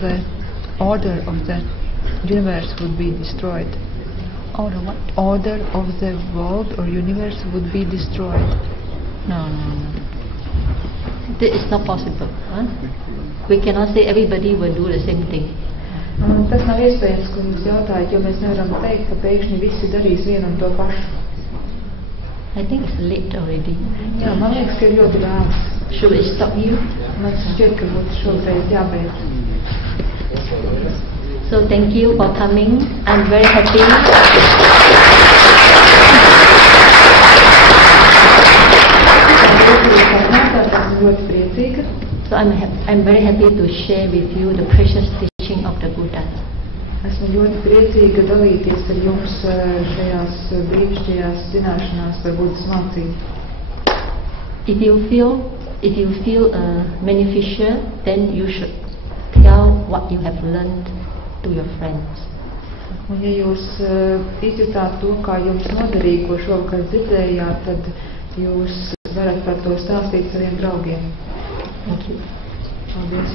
the order of the universe would be destroyed. Order what? Order of the world or universe would be destroyed. No. This is not possible. Huh? We cannot say everybody will do the same thing. Tas nav iespējams, ko jūs jautājat, jo mēs nevaram teikt, ka pēkšņi visi darīs vienu un to pašu. I think it's late already. Jā, man liekas, ka ir ļoti vēls. Should we stop here? Man šķiet, ka būtu šoreiz jābeidz. So thank you for coming. I'm very happy. Ļoti priecīga. So I'm very happy to share with you the precious teaching of the Buddha. Esmu ļoti priecīga dalīties ar jums šajās brīnišķīgajās zināšanās par Budas mācību. If you feel beneficial, then you should tell what you have learned to your friends. Un ja jūs izjutāt to, kā jums noderīgi, ko šovakar dzirdējāt, tad jūs varat par to stāstīt saviem draugiem. Thank you. Paldies.